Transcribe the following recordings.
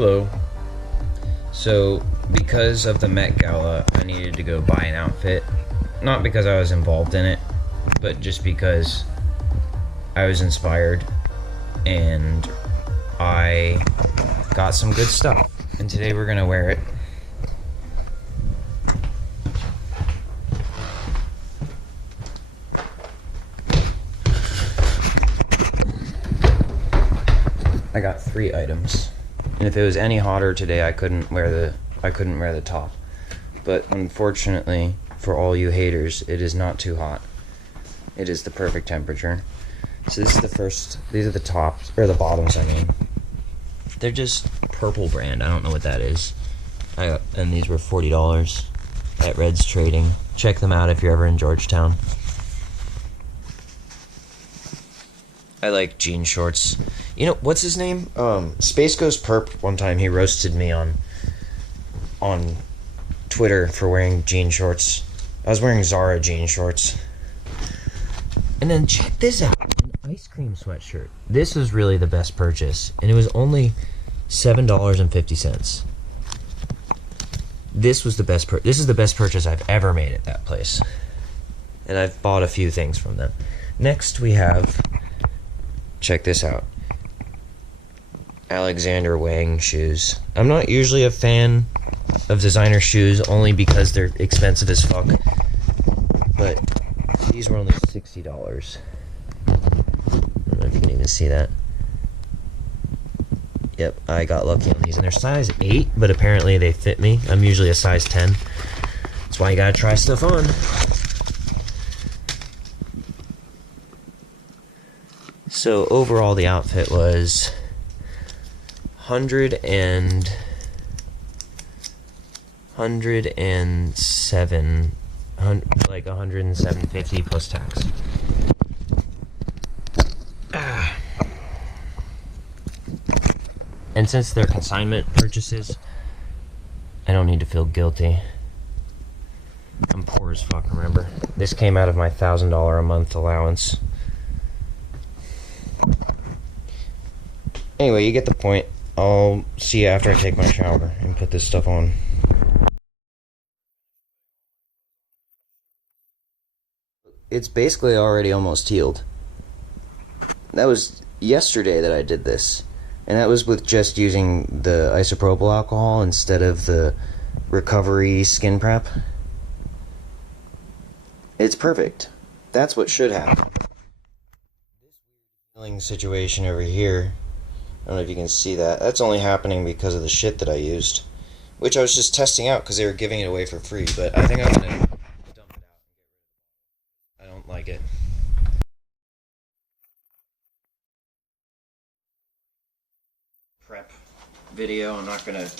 Hello. So, because of the Met Gala, I needed to go buy an outfit. Not because I was involved in it, but just because I was inspired and I got some good stuff. And today we're gonna wear it. I got 3 items. And if it was any hotter today, I couldn't wear the top. But unfortunately, for all you haters, it is not too hot. It is the perfect temperature. So this is the first. These are the tops, or the bottoms, I mean. They're just purple brand. I don't know what that is. And these were $40 at Red's Trading. Check them out if you're ever in Georgetown. I like jean shorts. You know, what's his name? Space Ghost Perp, one time he roasted me on Twitter for wearing jean shorts. I was wearing Zara jean shorts. And then check this out, an ice cream sweatshirt. This was really the best purchase, and it was only $7.50. This was the best this is the best purchase I've ever made at that place. And I've bought a few things from them. Next we have, check this out, Alexander Wang shoes. I'm not usually a fan of designer shoes only because they're expensive as fuck, but these were only $60. I don't know if you can even see that. Yep, I got lucky on these, and they're size 8, but apparently they fit me. I'm usually a size 10. That's why you gotta try stuff on. So overall, the outfit was $107, like $107.50 plus tax. And since they're consignment purchases, I don't need to feel guilty. I'm poor as fuck, remember? This came out of my $1,000 a month allowance. Anyway, you get the point. I'll see you after I take my shower and put this stuff on. It's basically already almost healed. That was yesterday that I did this. And that was with just using the isopropyl alcohol instead of the recovery skin prep. It's perfect. That's what should happen. This healing situation over here, I don't know if you can see that. That's only happening because of the shit that I used, which I was just testing out because they were giving it away for free. But I think I'm gonna dump it out. I don't like it. Prep video. I'm not gonna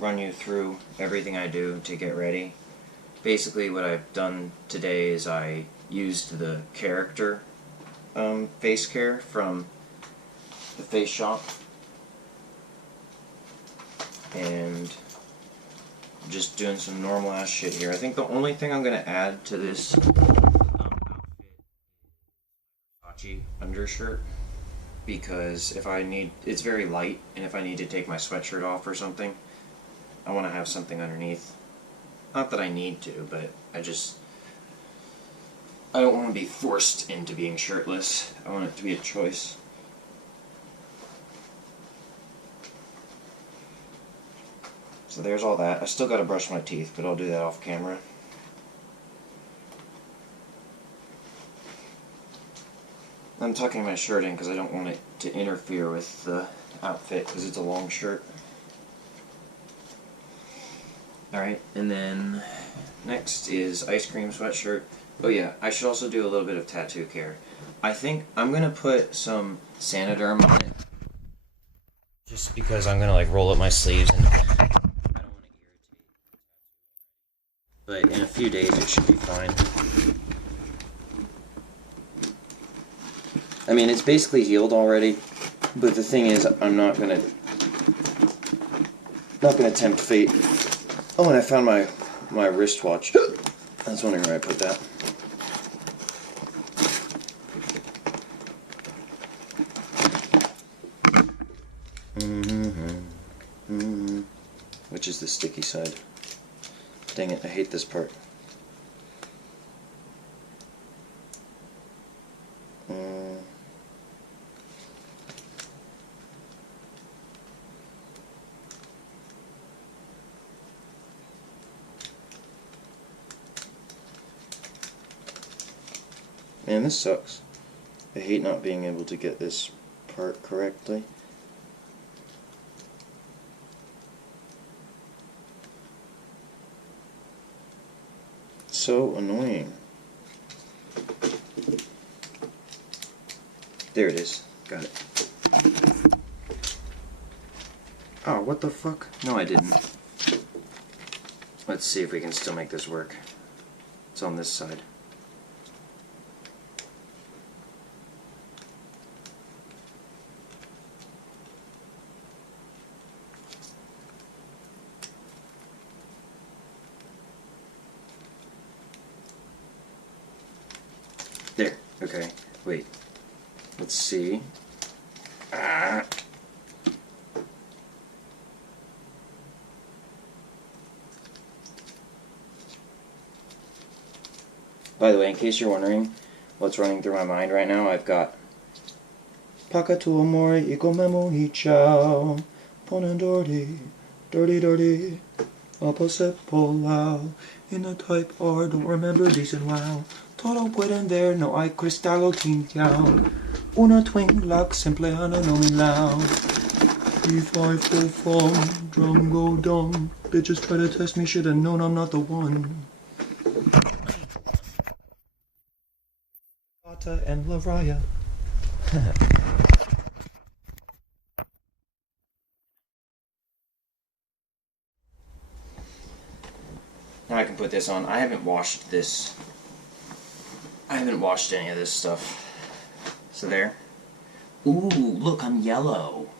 run you through everything I do to get ready. Basically, what I've done today is I used the character face care from the Face Shop, and just doing some normal ass shit here. I think the only thing I'm gonna add to this outfit is undershirt, because if I need, it's very light, and if I need to take my sweatshirt off or something, I want to have something underneath. Not that I need to, but I don't want to be forced into being shirtless. I want it to be a choice. So there's all that. I still gotta brush my teeth, but I'll do that off camera. I'm tucking my shirt in because I don't want it to interfere with the outfit because it's a long shirt. Alright, and then next is ice cream sweatshirt. Oh yeah, I should also do a little bit of tattoo care. I think I'm gonna put some Sanoderm on it, just because I'm gonna like roll up my sleeves and I don't want to irritate. But in a few days it should be fine. I mean, it's basically healed already, but the thing is, I'm not gonna tempt fate. Oh, and I found my wristwatch. I was wondering where I put that. which is the sticky side. Dang it, I hate this part. Man, this sucks. I hate not being able to get this part correctly. So annoying. There it is. Got it. Oh, what the fuck? No, I didn't. Let's see if we can still make this work. It's on this side. There. Okay. Wait. Let's see. Ah. By the way, in case you're wondering what's running through my mind right now, I've got Pakatu amore iko memo hichao ponandordi dirty opposite polao in a type R don't remember decent wow todo pueden ver no hay cristallo tintiao una twin lock simple ana no mi lao E5 full fun drum go dumb bitches try to test me shoulda known I'm not the one. And Laraya. Now I can put this on. I haven't washed this. I haven't washed any of this stuff. So there. Ooh, look, I'm yellow.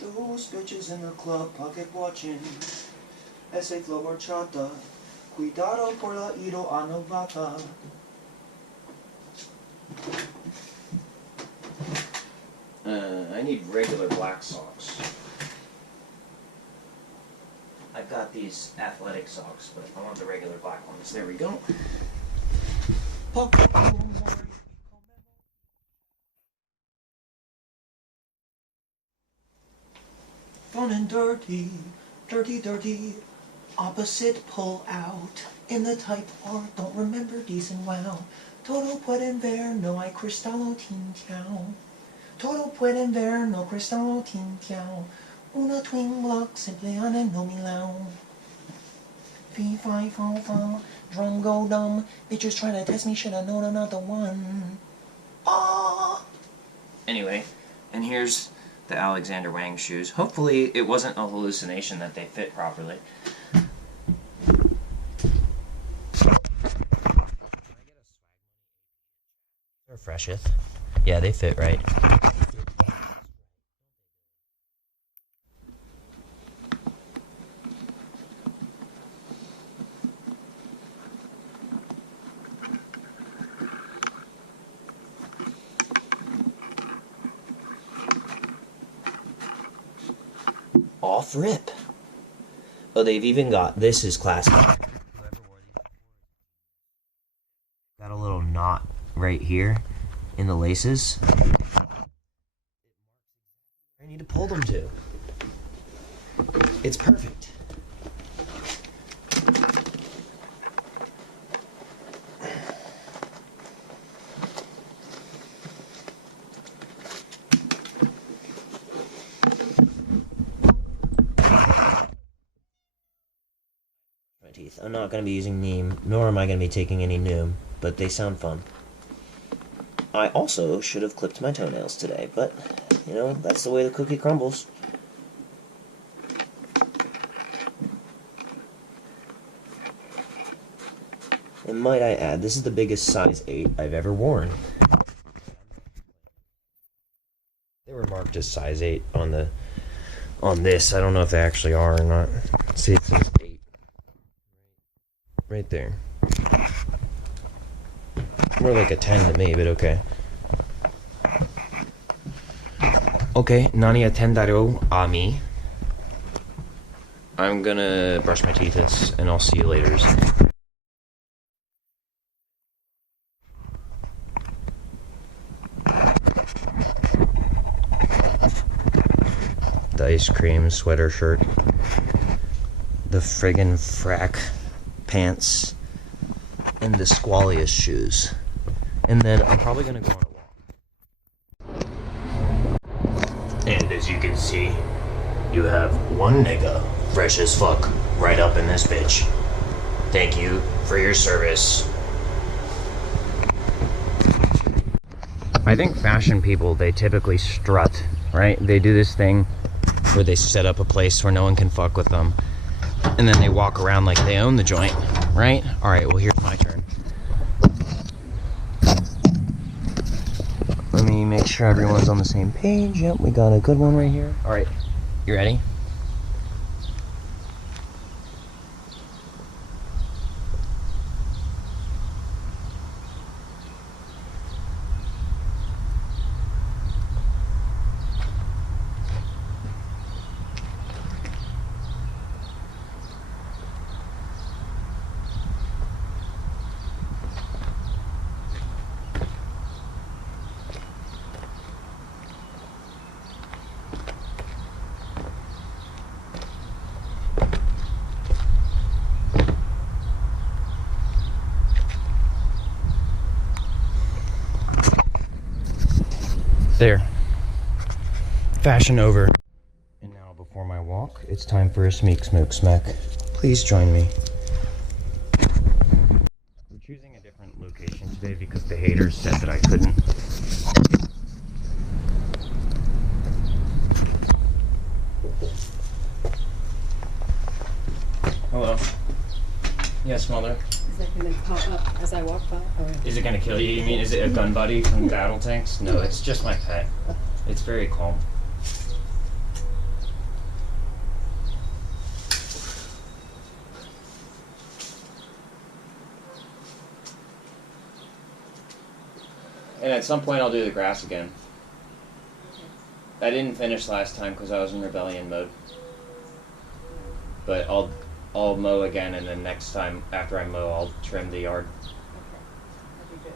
Those bitches in the club pocket watching ese flow horchata cuidado por la ido a novata. I need regular black socks. I've got these athletic socks, but I want the regular black ones. There we go. Fun and dirty, dirty, opposite pull out. In the type R, don't remember decent wow. Todo pueden ver, no hay cristallo tintiao. Todo pueden ver, no cristallo tintiao. Una twin block, simply on a no mi lao. Fee, fi, fo, fo, drum go dumb. Bitches trying to test me, shoulda known I'm not the one. Ah! Anyway, and here's the Alexander Wang shoes. Hopefully it wasn't a hallucination that they fit properly. Fresheth. Yeah, they fit right. Off rip. Oh, they've even got, this is classic. Got a little knot right here in the laces. I need to pull them to. It's perfect. My teeth. I'm not going to be using neem, nor am I going to be taking any Noom, but they sound fun. I also should have clipped my toenails today, but, you know, that's the way the cookie crumbles. And might I add, this is the biggest size 8 I've ever worn. They were marked as size 8 on this. I don't know if they actually are or not. See, it says Right there. More like a 10 to me, but okay. Okay, nani attendaro a me. I'm gonna brush my teeth and I'll see you later. The ice cream sweater shirt. The friggin' frack pants. And the squalliest shoes. And then I'm probably gonna go on a walk. And as you can see, you have one nigga, fresh as fuck, right up in this bitch. Thank you for your service. I think fashion people, they typically strut, right? They do this thing where they set up a place where no one can fuck with them. And then they walk around like they own the joint, right? All right, well, here's my turn. Let me make sure everyone's on the same page. Yep, we got a good one right here. All right, you ready? There. Fashion over. And now before my walk, it's time for a smeek smoke smack. Please join me. We're choosing a different location today because the haters said that I couldn't. Hello. Yes, mother. Is that going to pop up as I walk by? Or? Is it gonna kill you? You mean, is it a gun buddy from Battle Tanks? No, it's just my pet. It's very calm. And at some point I'll do the grass again. I didn't finish last time because I was in rebellion mode. But I'll mow again, and then next time after I mow, I'll trim the yard. Okay, that'd be good.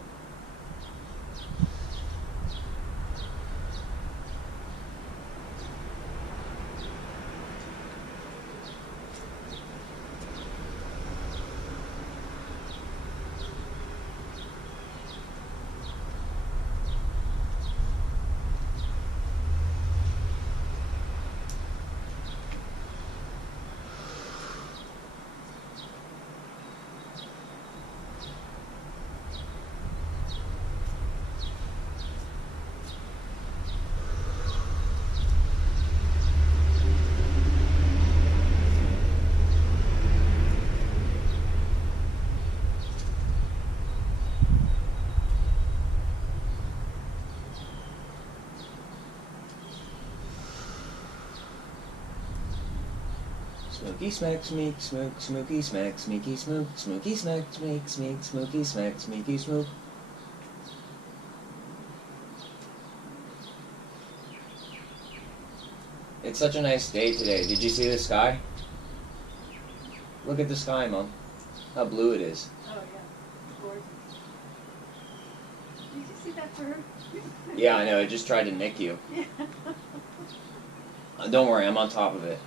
Smoky smack, smeek, smoke, smoky smack, smeeky smoke, smoky smack, smeek, smeek, smoky smack, smeeky smoke. It's such a nice day today. Did you see the sky? Look at the sky, Mom. How blue it is. Oh, yeah. Gorgeous. Did you see that bird? Yeah, I know. I just tried to nick you. Yeah. Don't worry, I'm on top of it.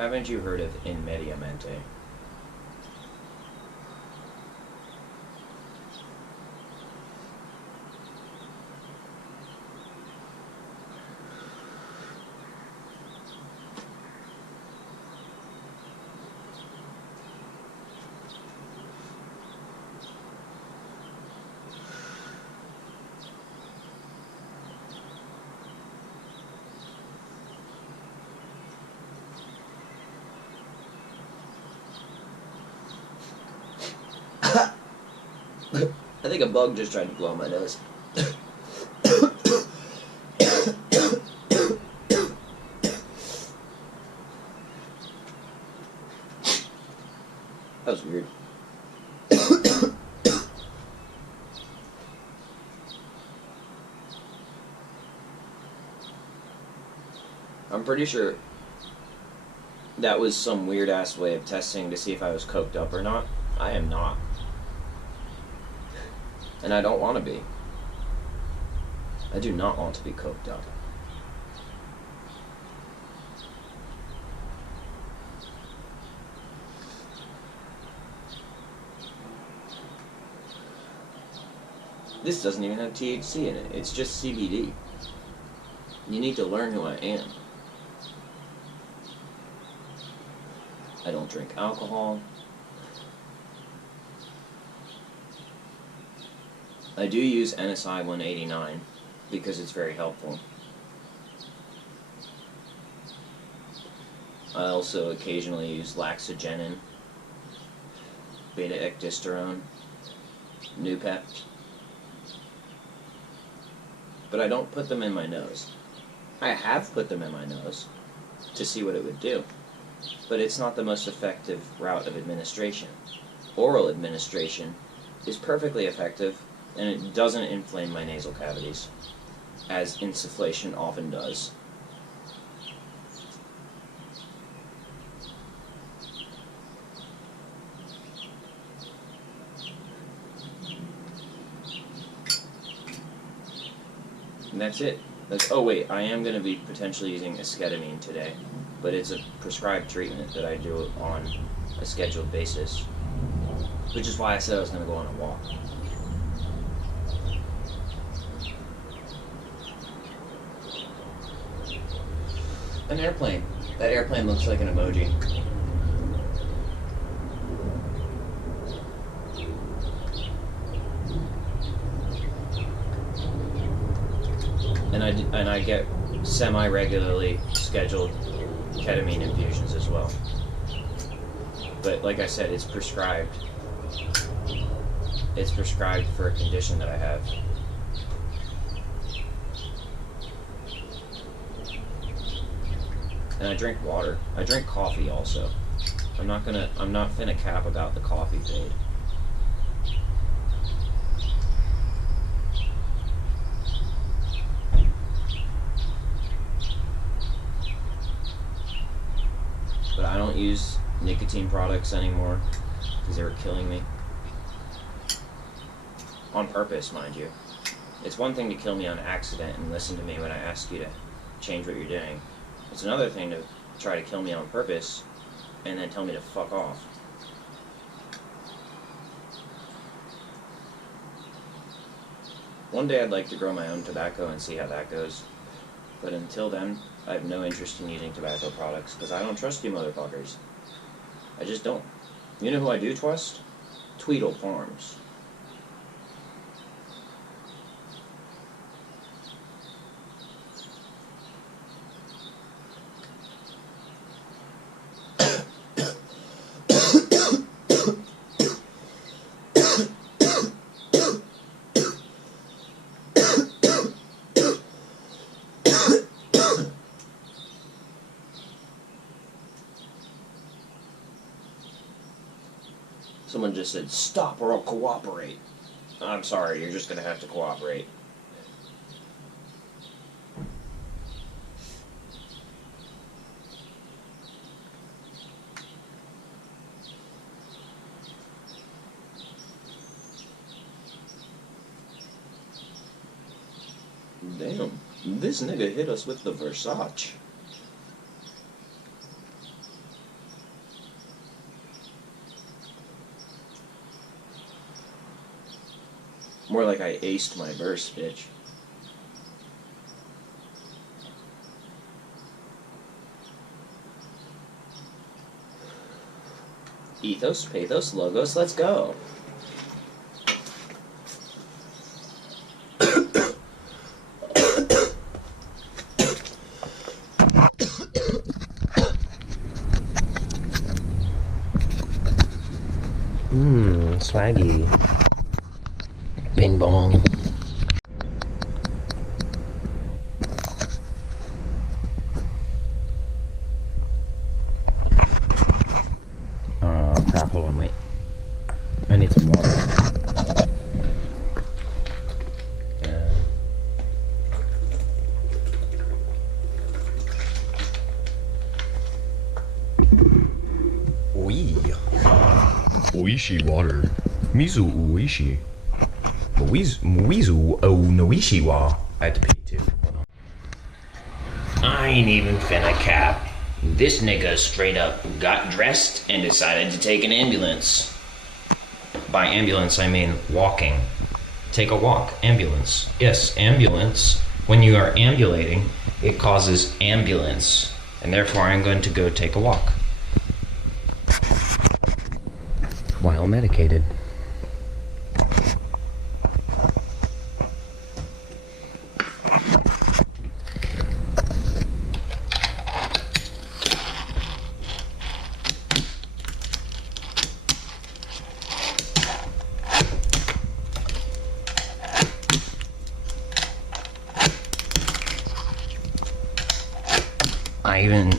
Haven't you heard of in media mente? I think a bug just tried to blow my nose. That was weird. I'm pretty sure that was some weird ass way of testing to see if I was coked up or not. I am not. And I don't want to be. I do not want to be coked up. This doesn't even have THC in it. It's just CBD. You need to learn who I am. I don't drink alcohol. I do use NSI 189 because it's very helpful. I also occasionally use laxagenin, beta-ecdysterone, Nupept. But I don't put them in my nose. I have put them in my nose to see what it would do. But it's not the most effective route of administration. Oral administration is perfectly effective, and it doesn't inflame my nasal cavities, as insufflation often does. And that's it. Oh wait, I am going to be potentially using esketamine today, but it's a prescribed treatment that I do on a scheduled basis, which is why I said I was going to go on a walk. An airplane. That airplane looks like an emoji. And I get semi-regularly scheduled ketamine infusions as well. But like I said, it's prescribed. It's prescribed for a condition that I have. And I drink water. I drink coffee also. I'm not finna cap about the coffee fade. But I don't use nicotine products anymore because they were killing me. On purpose, mind you. It's one thing to kill me on accident and listen to me when I ask you to change what you're doing. It's another thing to try to kill me on purpose and then tell me to fuck off. One day I'd like to grow my own tobacco and see how that goes. But until then, I have no interest in using tobacco products because I don't trust you motherfuckers. I just don't. You know who I do trust? Tweedle Farms. Someone just said, stop or I'll cooperate. I'm sorry, you're just going to have to cooperate. Damn, this nigga hit us with the Versace. More like I aced my burst, bitch. Ethos, pathos, logos, let's go. Swaggy. Bing bong. Crap, hold on, wait. I need some water. Yeah. Oishi water. Mizu uishi. Muizu o noishi wa. I had to pee too. I ain't even finna cap. This nigga straight up got dressed and decided to take an ambulance. By ambulance, I mean walking. Take a walk. Ambulance. Yes, ambulance. When you are ambulating, it causes ambulance. And therefore, I'm going to go take a walk. While medicated.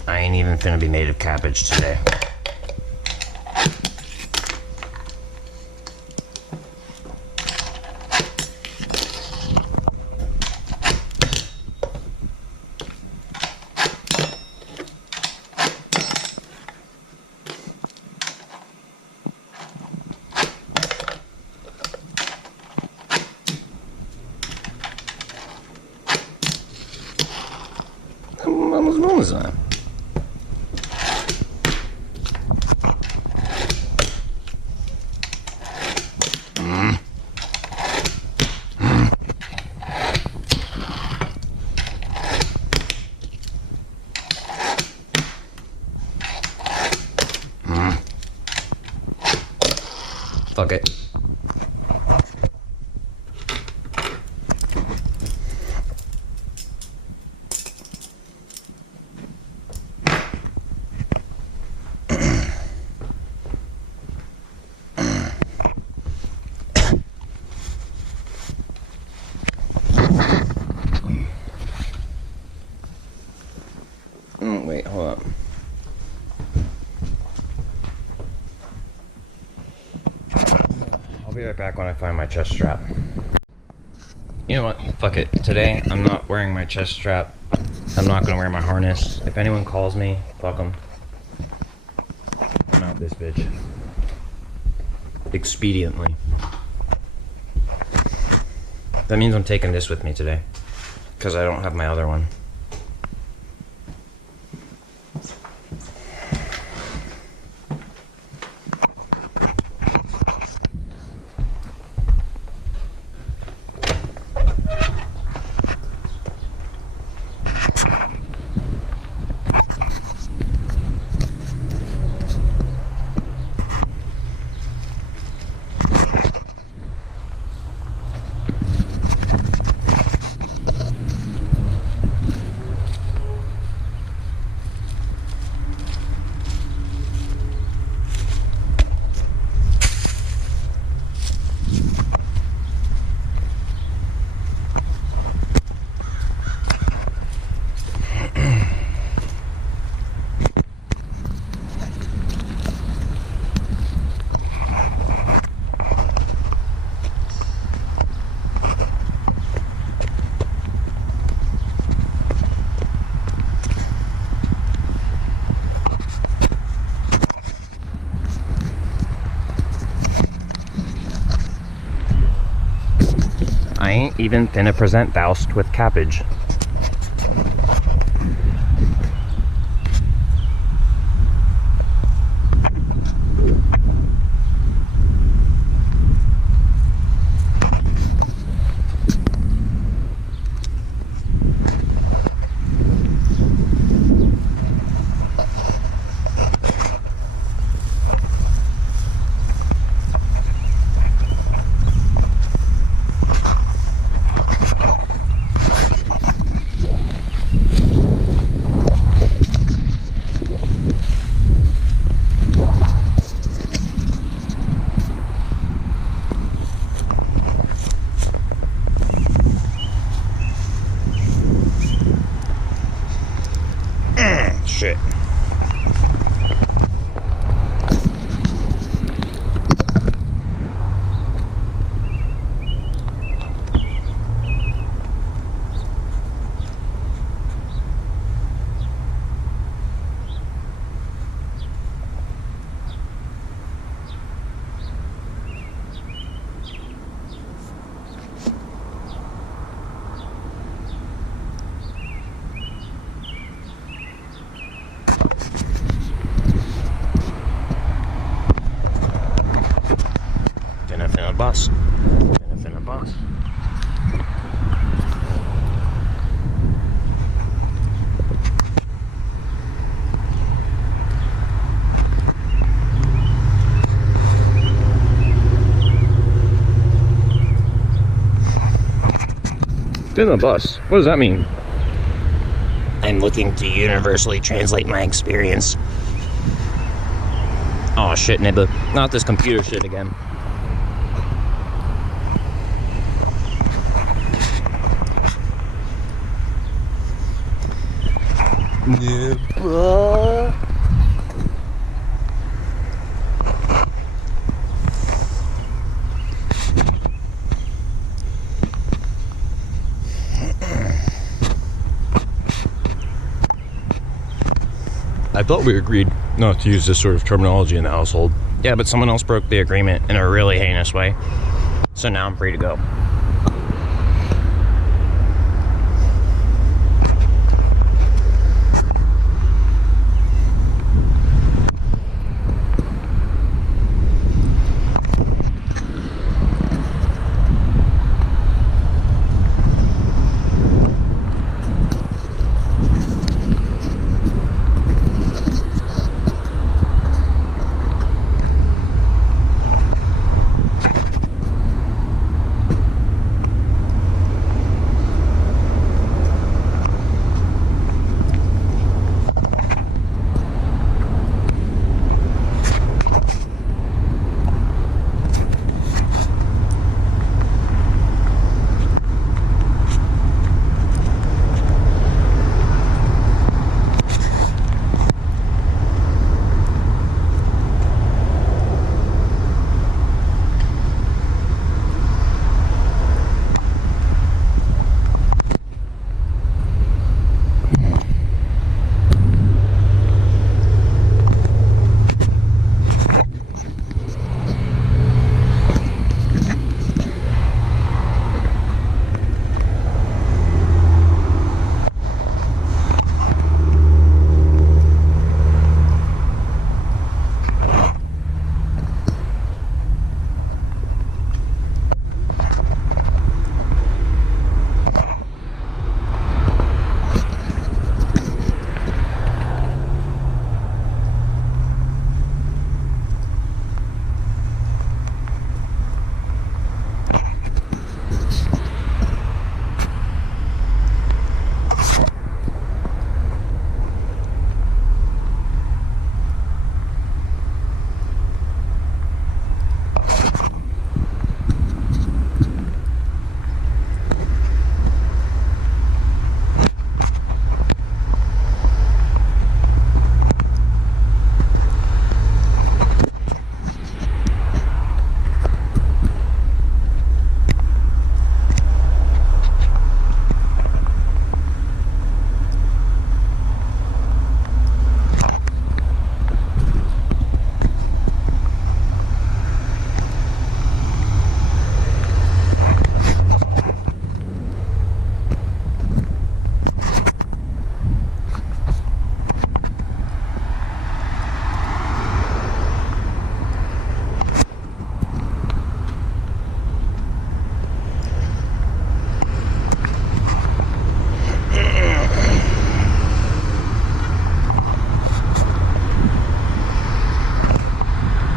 I ain't even finna be made of cabbage today. What was that? Fuck it. Wait, hold up. I'll be right back when I find my chest strap. You know what? Fuck it. Today, I'm not wearing my chest strap. I'm not gonna wear my harness. If anyone calls me, fuck them. I'm out this bitch. Expediently. That means I'm taking this with me today. Because I don't have my other one. I ain't even finna present doused with cabbage. bus. Finna bus. Finna bus. What does that mean? I'm looking to universally translate my experience. Oh shit, nibba. Not this computer shit again. Nibba. I thought we agreed not to use this sort of terminology in the household. Yeah, but someone else broke the agreement in a really heinous way. So now I'm free to go.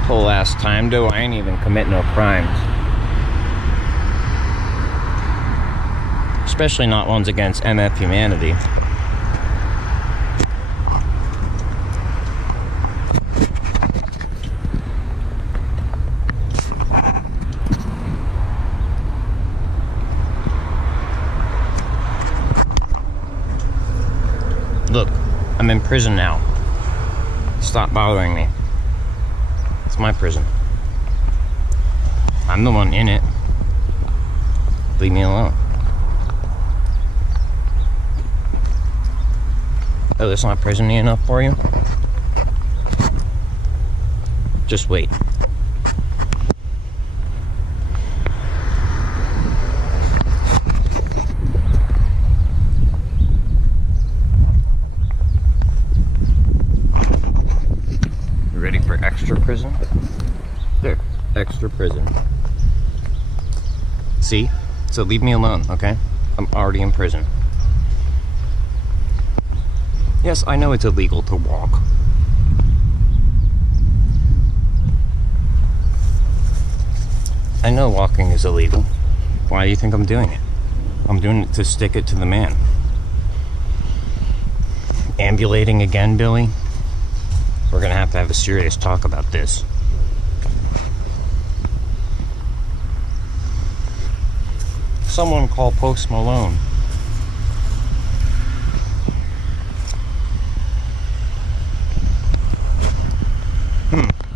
Whole ass time though, I ain't even commit no crimes. Especially not ones against MF humanity. Look, I'm in prison now. Stop bothering me. It's my prison. I'm the one in it. Leave me alone. Oh, that's not prison-y enough for you? Just wait. Ready for extra prison? There, extra prison. See? So leave me alone, okay? I'm already in prison. Yes, I know it's illegal to walk. I know walking is illegal. Why do you think I'm doing it? I'm doing it to stick it to the man. Ambulating again, Billy? We're gonna have to have a serious talk about this. Someone call Post Malone.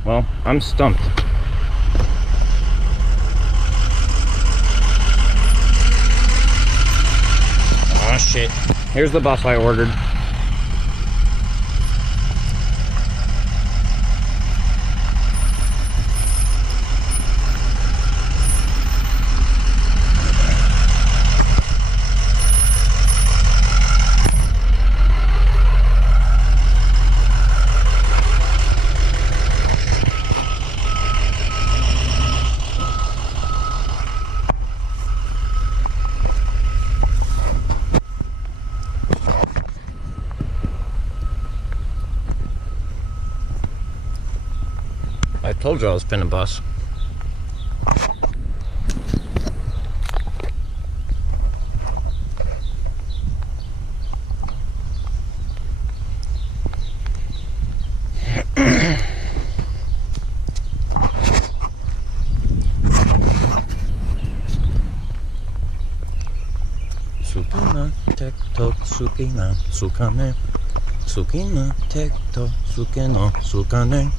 Well, I'm stumped. Oh shit. Here's the bus I ordered. I told you I was finna bus. Sukina tekto sukina sukane sukina tekto sukino sukane.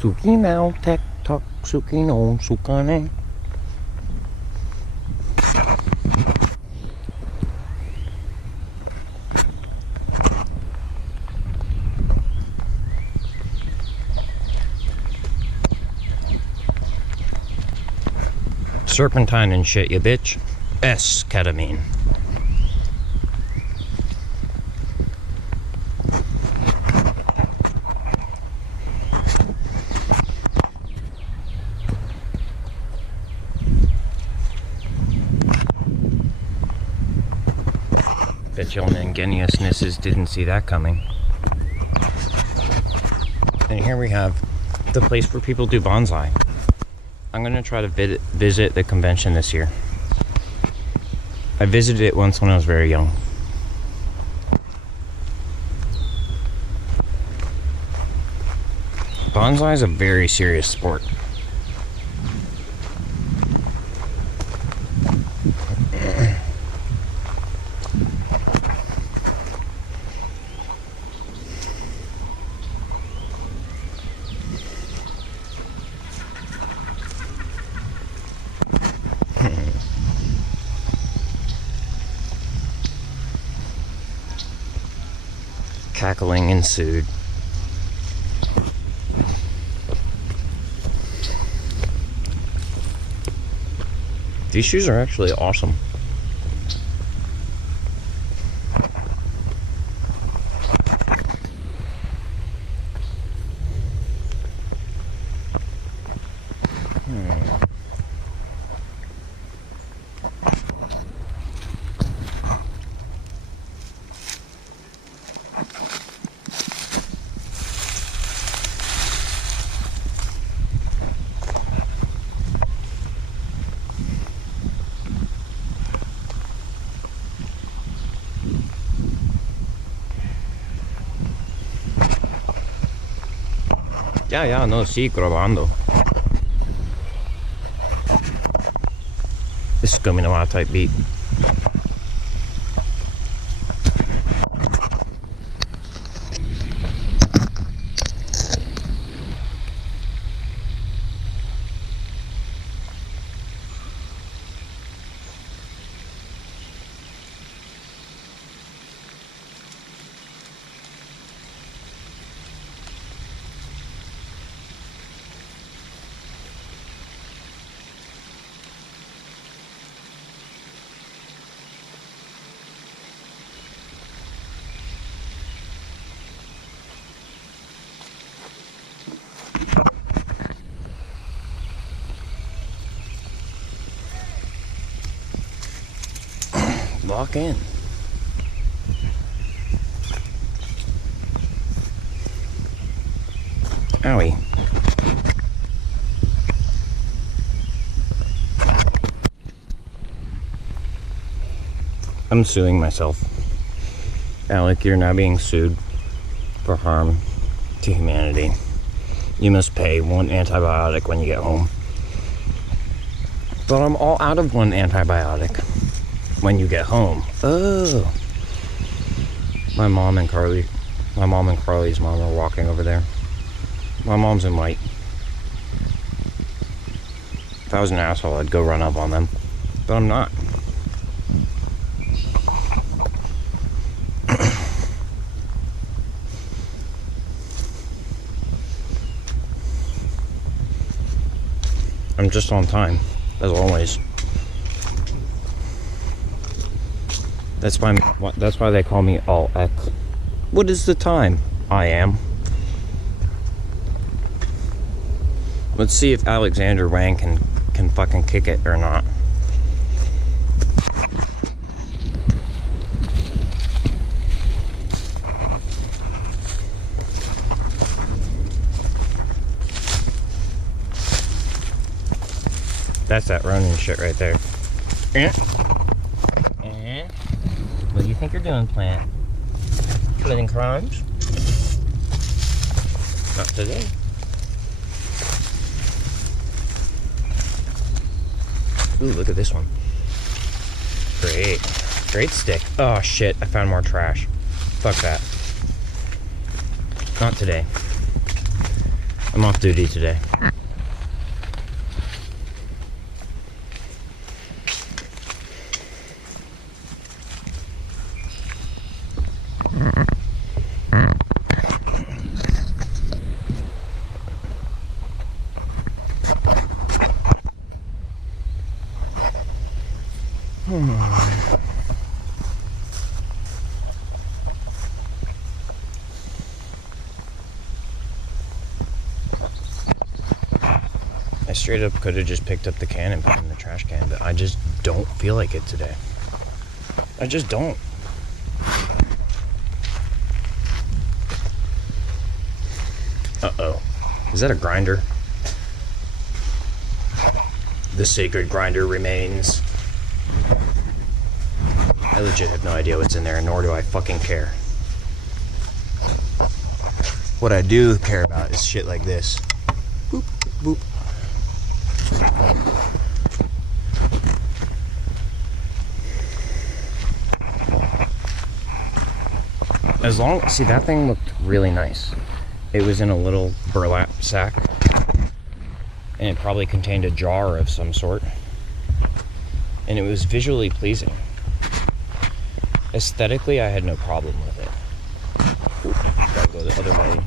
Sukino tek tok sukino sukane. Serpentine and shit, you bitch. S ketamine. Bet y'all ingeniousnesses didn't see that coming. And here we have the place where people do bonsai. I'm gonna try to visit the convention this year. I visited it once when I was very young. Bonsai is a very serious sport. Cackling ensued. These shoes are actually awesome. Ya, no, sí, grabando. This is gonna be a wild type beat. Lock in. Owie. I'm suing myself. Alec, you're now being sued for harm to humanity. You must pay 1 antibiotic when you get home. But I'm all out of 1 antibiotic when you get home. Oh. My mom and Carly's mom are walking over there. My mom's in white. If I was an asshole, I'd go run up on them. But I'm not. I'm just on time, as always. That's why they call me All X. What is the time? I am. Let's see if Alexander Wang can fucking kick it or not. That's that Ronin shit right there. What do you think you're doing, plant? Committing crimes? Not today. Ooh, look at this one. Great stick. Oh shit, I found more trash. Fuck that. Not today. I'm off duty today. I straight up could have just picked up the can and put it in the trash can, but I just don't feel like it today. I just don't. Uh-oh. Is that a grinder? The sacred grinder remains. I legit have no idea what's in there, nor do I fucking care. What I do care about is shit like this. Boop, boop. See, that thing looked really nice. It was in a little burlap sack, and it probably contained a jar of some sort, and it was visually pleasing. Aesthetically, I had no problem with it. Gotta go the other way.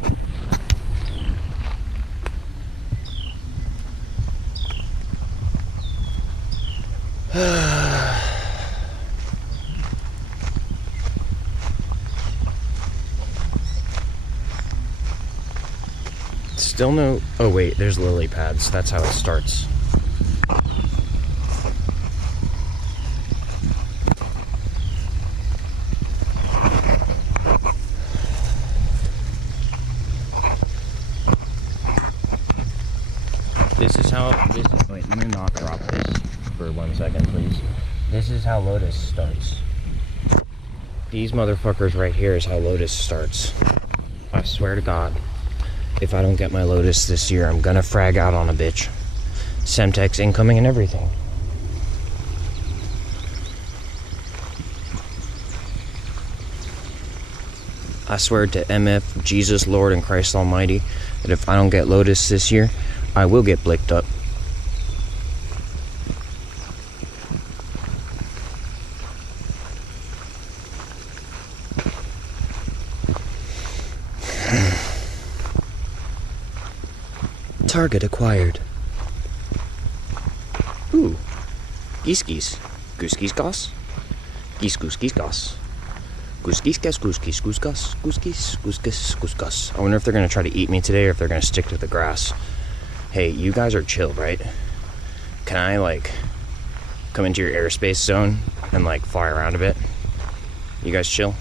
Still no. Oh, wait, there's lily pads. That's how it starts. This is how. Wait, let me not drop this for 1 second, please. This is how Lotus starts. These motherfuckers right here is how Lotus starts. I swear to God. If I don't get my Lotus this year, I'm gonna frag out on a bitch. Semtex incoming and everything. I swear to MF, Jesus, Lord, and Christ Almighty, that if I don't get Lotus this year, I will get blicked up. Target acquired. Ooh. Geese geese. Goose geese goss. Geese goose geese goss. Goose geese goose goose geese goose goss. Goose geese goose geese goose goss. I wonder if they're gonna try to eat me today or if they're gonna stick to the grass. Hey, you guys are chill, right? Can I like come into your airspace zone and like fly around a bit? You guys chill?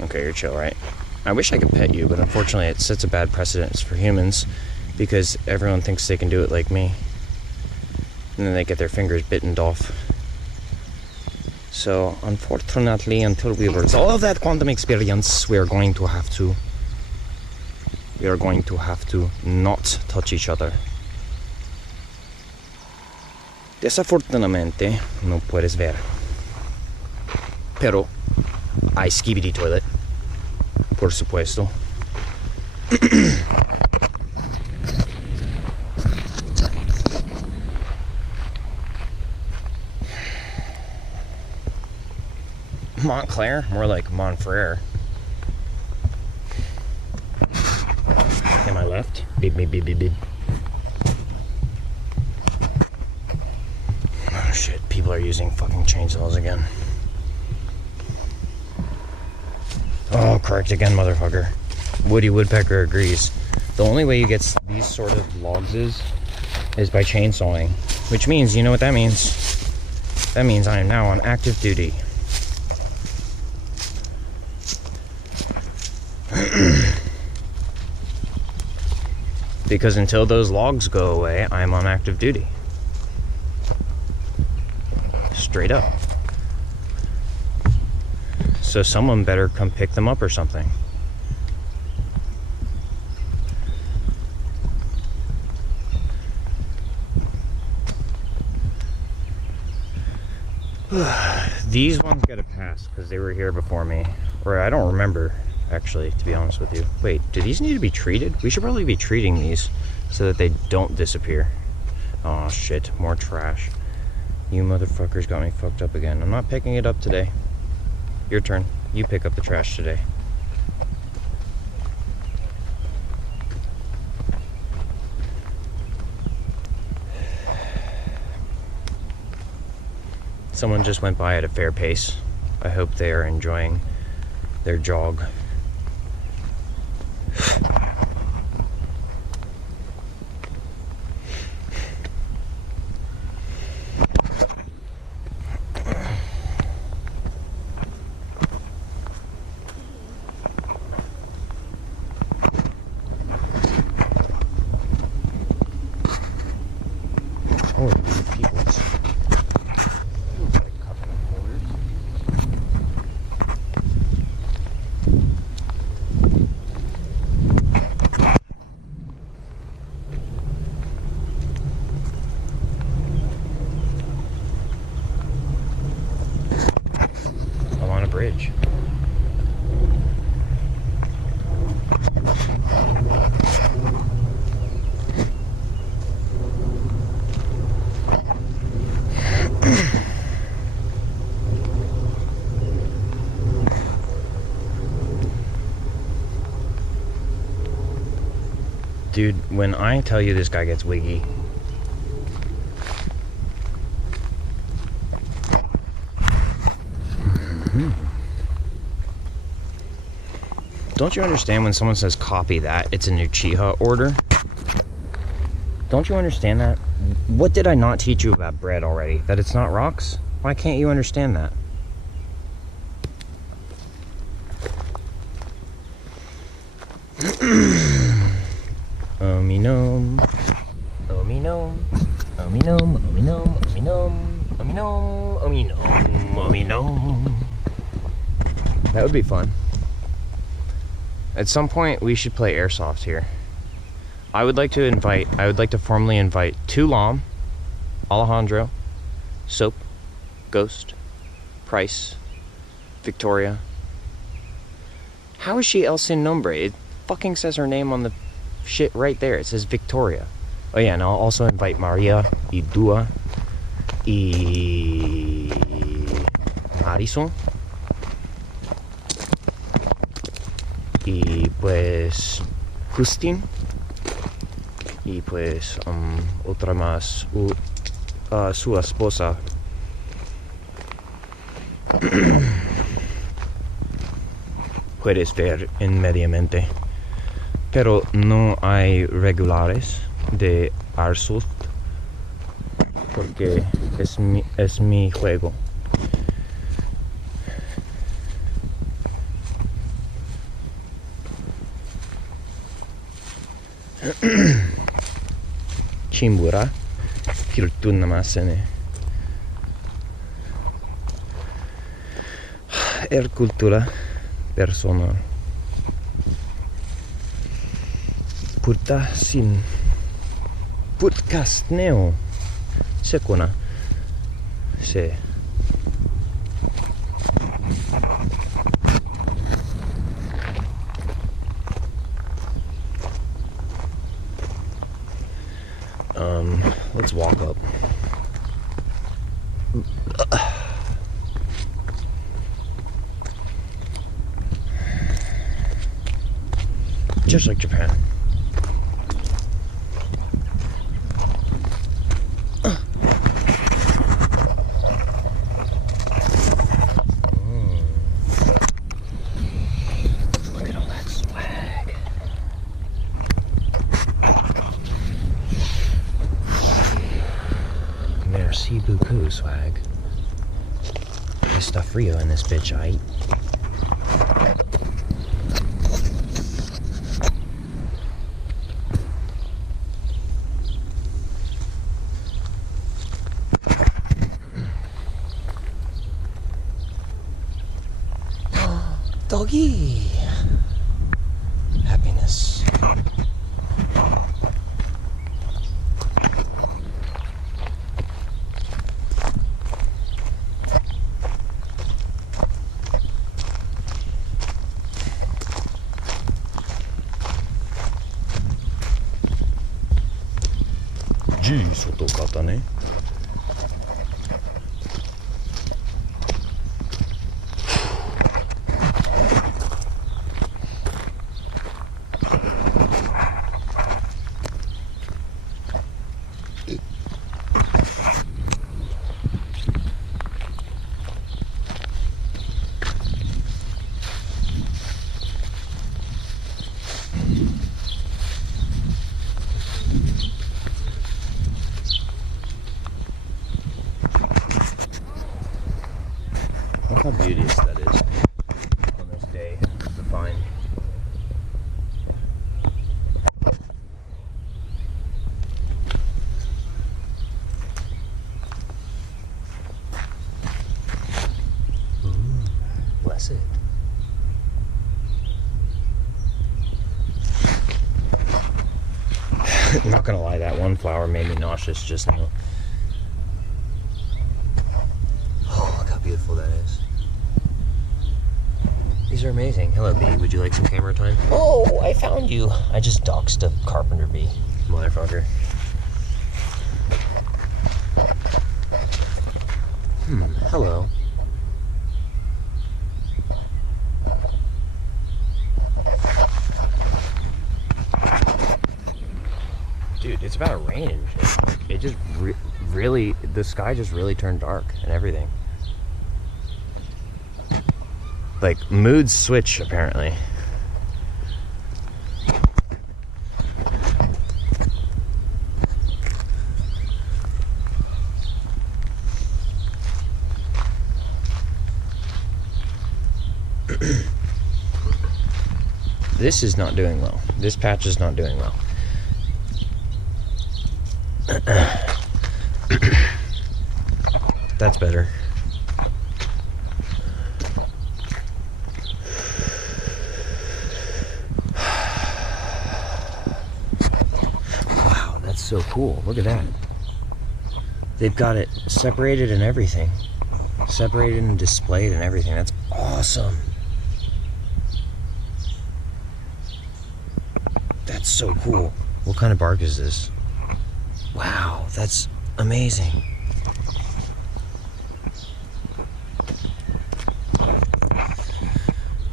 Okay, you're chill, right? I wish I could pet you, but unfortunately it sets a bad precedence for humans. Because everyone thinks they can do it like me. And then they get their fingers bitten off. So, unfortunately, until we resolve that quantum experience, we are going to have to not touch each other. Desafortunadamente, no puedes ver. Pero, hay skibidi toilet. Por supuesto. Montclair? More like Montfrere. Am I left? Beep, beep, beep, beep, beep. Oh shit, people are using fucking chainsaws again. Oh, correct again, motherfucker. Woody Woodpecker agrees. The only way you get these sort of logs is by chainsawing. Which means, you know what that means? That means I am now on active duty. Because until those logs go away, I'm on active duty. Straight up. So someone better come pick them up or something. These ones get a pass because they were here before me. Or I don't remember. Actually, to be honest with you. Wait, do these need to be treated? We should probably be treating these so that they don't disappear. Oh shit, more trash. You motherfuckers got me fucked up again. I'm not picking it up today. Your turn. You pick up the trash today. Someone just went by at a fair pace. I hope they are enjoying their jog. Holy people. I'm on a bridge. Dude, when I tell you this guy gets wiggy. Don't you understand when someone says copy that, it's an Uchiha order? Don't you understand that? What did I not teach you about bread already? That it's not rocks? Why can't you understand that? Ominom, ominom, ominom, ominom, ominom, ominom, ominom, ominom. That would be fun. At some point, we should play airsoft here. I would like to formally invite Tulam, Alejandro, Soap, Ghost, Price, Victoria. How is she El Sin Nombre? It fucking says her name on the shit right there. It says Victoria. Oh yeah, and I'll also invite Maria, y Dua, y Marisol. Y pues Justin. Y pues otra más, su esposa. Puedes ver inmediatamente. Pero no hay regulares de Airsoft porque es mi juego. Chimbura Kirtunnamasene cultura personal Purta sin podcast neo Sekona se let's walk up. Just like Japan. Look at all that swag. Merci beaucoup, swag. Está frío in this bitch, aight. Doggy. Happiness. G 外方ね。Look how beauteous that is on this day to find. Ooh, blessed. I'm not gonna lie, that one flower made me nauseous just now. Oh, look how beautiful that is. These are amazing. Hello, bee. Would you like some camera time? Oh, I found you. I just doxed a carpenter bee. Motherfucker. Hello. it's about to rain and shit. It just really, the sky just really turned dark and everything. Like, moods switch, apparently. This is not doing well. This patch is not doing well. That's better. Wow, that's so cool. Look at that. They've got it separated and everything. Separated and displayed and everything. That's awesome. That's so cool. What kind of bark is this? Wow, that's amazing.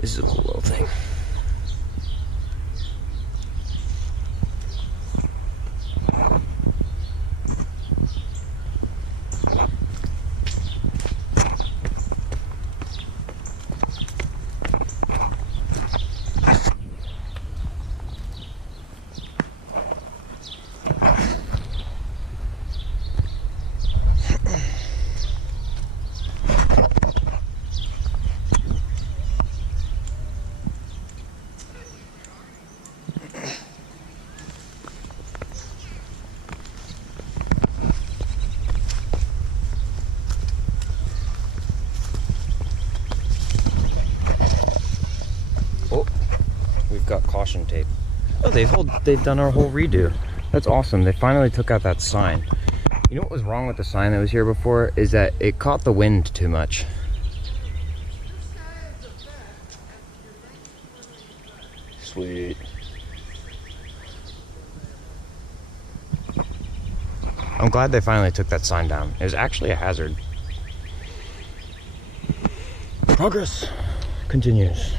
This is a cool little thing. Got caution tape. Oh, they've done our whole redo. That's awesome. They finally took out that sign. You know what was wrong with the sign that was here before is that it caught the wind too much. Sweet. I'm glad they finally took that sign down. It was actually a hazard. Progress continues.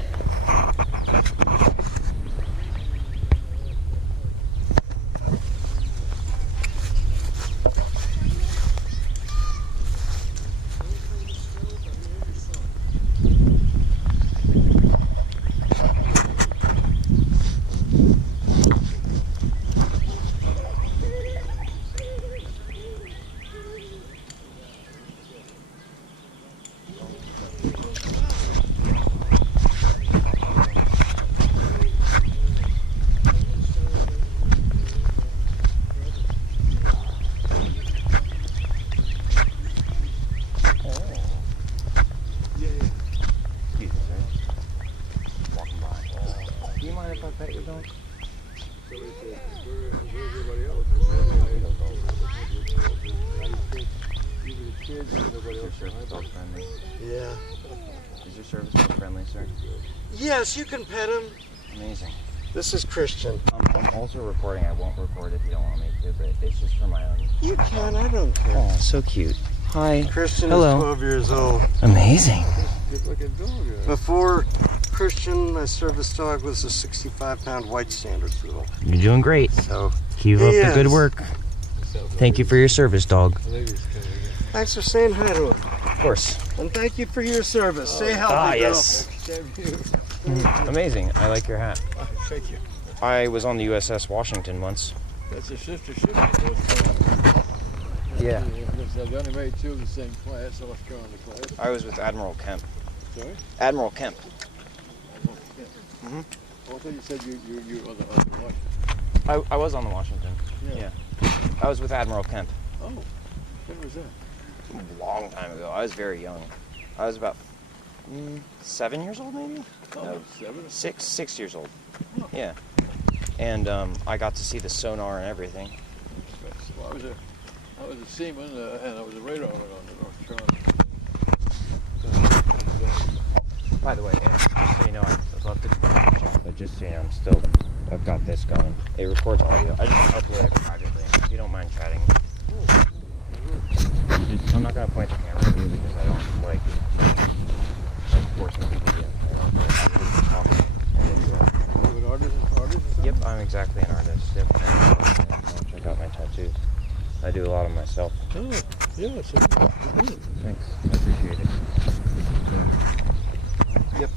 Yeah. Is your service dog friendly, sir? Yes, you can pet him. Amazing. This is Christian. I'm also recording. I won't record if you don't want me to, but it's just for my own. You can, I don't care. Oh, so cute. Hi. Christian Hello. is 12 years old. Amazing. Good looking dog. Before Christian, my service dog was a 65-pound white standard poodle. You're doing great. So keep up the good work. Thank you for your service, dog. Thanks for saying hi to him. Of course. And thank you for your service. Stay healthy, Ah, Bill. yes. Amazing. I like your hat. Thank you. I was on the USS Washington once. That's a sister ship. Yeah. They only made two of the same class, North Carolina class. I was with Admiral Kemp. Sorry? Admiral Kemp. Mm-hmm. I thought you said you were on the Washington. I was on the Washington. Yeah. I was with Admiral Kemp. Oh, when was that? A long time ago. I was very young. I was about 7 years old, maybe? Oh, No, 7? 6 years old. Oh. Yeah. And I got to see the sonar and everything. Well, I was a seaman and I was a radar man on the North Carolina. By the way, just so you know, I'd love to chat, but just so you know, I've got this going. It records audio. I just upload it privately. If you don't mind chatting. I'm not gonna point the camera at you because I don't like forcing people to do it. Are you an artist? Yep, I'm exactly an artist. Yep. I'll check out my tattoos. I do a lot of myself. Oh, yeah, so Thanks. I appreciate it. Yeah. Yep.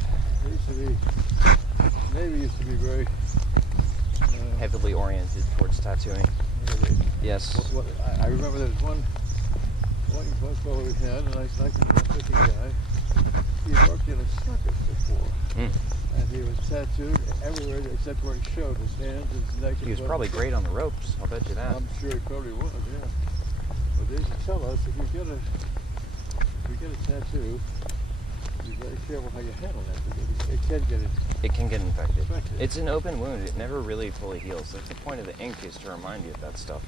it used to be, Navy used to be very, Heavily oriented towards tattooing. Yes. I remember there was one fellow we had, a nice looking guy. He had worked in a circus before. Mm. And he was tattooed everywhere except where he showed his hands, his neck. He was probably great on the ropes. I'll bet you that. I'm sure he probably was, yeah. But they used to tell us if you get a tattoo, be very careful how you handle that because it can get It can get infected. infected. It's an open wound. It never really fully heals. That's the point of the ink, is to remind you of that stuff.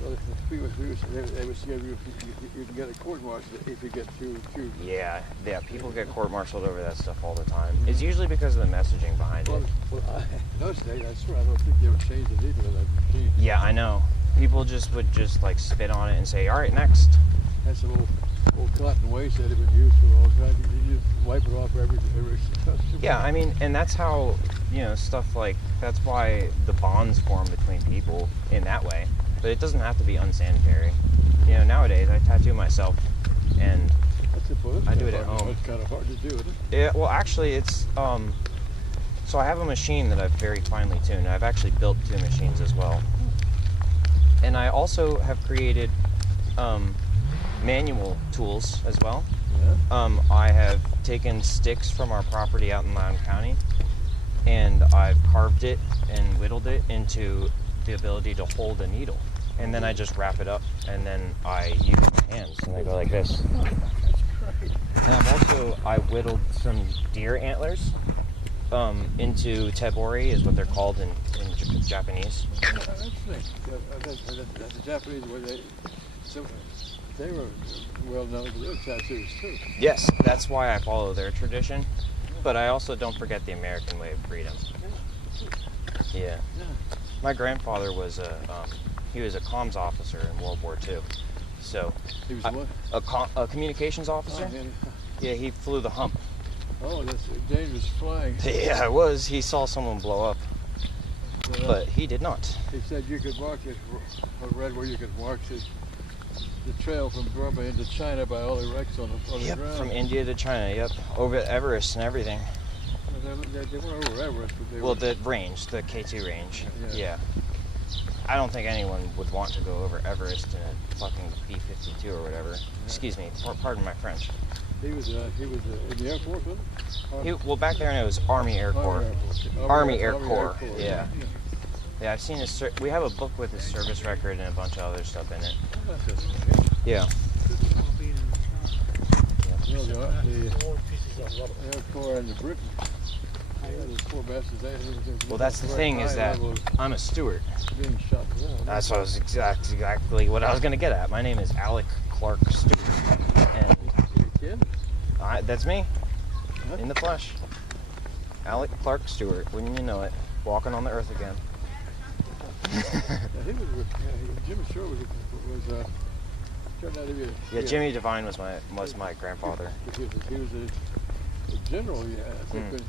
Well, they would say you can get a court martial if you get too. Yeah, people get court-martialed over that stuff all the time. It's usually because of the messaging behind it. Well, in those days, I swear, I don't think they would change the needle of that machine. Yeah, I know. People would just like spit on it and say, all right, next. That's some old cotton waste that had been used for a long time. You just wipe it off every customer. Yeah, I mean, and that's how, stuff like, that's why the bonds form between people in that way. But it doesn't have to be unsanitary. Nowadays I tattoo myself, and I do it at home. It's kind of hard to do, isn't it? Yeah, well, actually, it's so I have a machine that I've very finely tuned. I've actually built 2 machines as well, and I also have created manual tools as well. Yeah. I have taken sticks from our property out in Loudoun County, and I've carved it and whittled it into the ability to hold a needle, and then I just wrap it up, and then I use my hands, and I go like this. That's great. And I whittled some deer antlers into tebori, is what they're called in Japanese. That's the Japanese where they were well known for their tattoos too. Yes, that's why I follow their tradition, but I also don't forget the American way of freedom. Yeah. My grandfather was he was a comms officer in World War II. So He was what? a communications officer. Yeah, he flew the hump. Oh, that's dangerous flying. Yeah, it was. He saw someone blow up, but he did not. He said you could mark it. I read where you could mark the trail from Burma into China by all the wrecks on the Yep, ground. from India to China. Yep, over Everest and everything. They weren't over Everest, but they Well, were. the range, the K2 range. Yeah. Yeah. I don't think anyone would want to go over Everest in a fucking B-52 or whatever. Excuse me, pardon my French. He was in the Air Force, wasn't he? Well, back there it was Army Air Corps. Army Air Corps, yeah. Yeah, I've seen his. We have a book with his service record and a bunch of other stuff in it. Yeah. You know, the Air Corps and the Britain. Those poor bastards. Well, that's the thing, is that I'm a steward. Being shot down. That's what I was exactly what I was gonna get at. My name is Alec Clark Stewart, and Kid? that's me, Huh? in the flesh. Alec Clark Stewart, wouldn't you know it? Walking on the earth again. Jimmy Shore was turned out to be Yeah, Jimmy Devine was my grandfather. He was a general, yeah. I think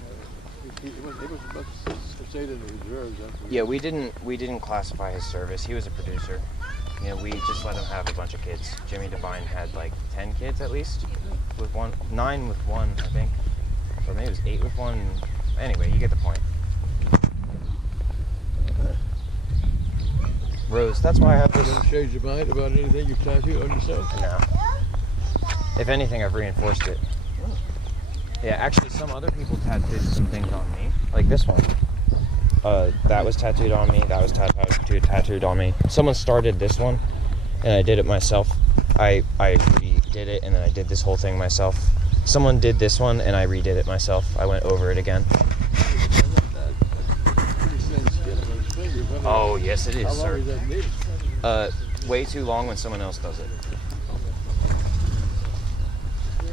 he was about to stay in the reserves. Yeah, we didn't classify his service. He was a producer. We just let him have a bunch of kids. Jimmy Devine had like 10 kids at least, with 9 with one, I think, or maybe it was 8 with one. Anyway, you get the point. Rose, that's why I have You this. don't change your mind about anything you've tattooed on yourself? No. If anything, I've reinforced it. Yeah, actually, some other people tattooed some things on me, like this one. That was tattooed on me. That was tattooed on me. Someone started this one, and I did it myself. I redid it, and then I did this whole thing myself. Someone did this one, and I redid it myself. I went over it again. Pretty thin skin on those fingers. Oh, yes, it is, How long sir. is that needed? Way too long when someone else does it.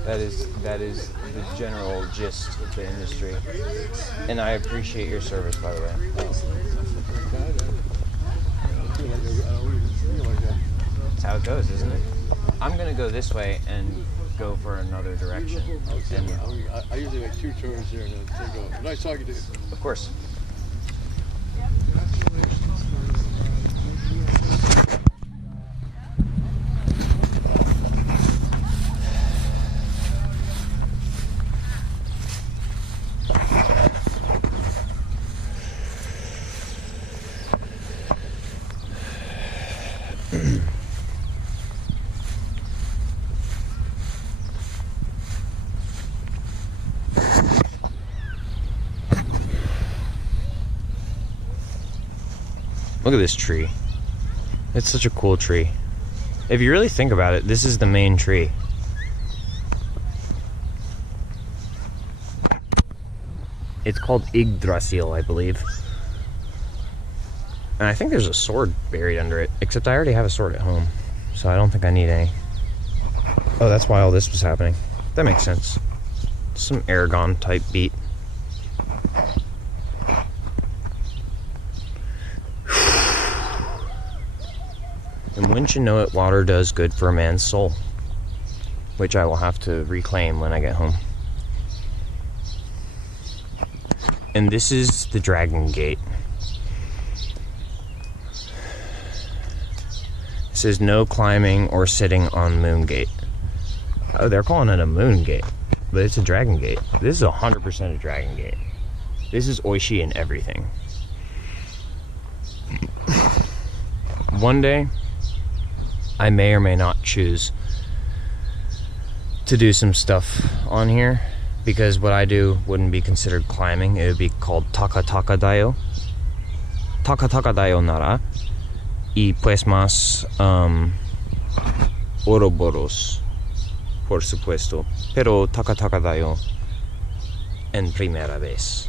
That is the general gist of the industry, and I appreciate your service, by the way. That's how it goes, isn't it? I'm gonna go this way and go for another direction. And I usually make 2 tours here and then go. Nice talking to you. of course. Look at this tree. It's such a cool tree. If you really think about it, this is the main tree. It's called Yggdrasil, I believe. And I think there's a sword buried under it, except I already have a sword at home, so I don't think I need any. Oh, that's why all this was happening. That makes sense. Some Aragon type beat. And wouldn't you know it, water does good for a man's soul, which I will have to reclaim when I get home. And this is the Dragon Gate. It says no climbing or sitting on Moon Gate. Oh, they're calling it a Moon Gate, but it's a Dragon Gate. This is 100% a Dragon Gate. This is Oishi and everything. One day, I may or may not choose to do some stuff on here, because what I do wouldn't be considered climbing. It would be called taka-taka dayo. Taka-taka dayo nara y pues más Ouroboros, por supuesto, pero taka-taka dayo en primera vez.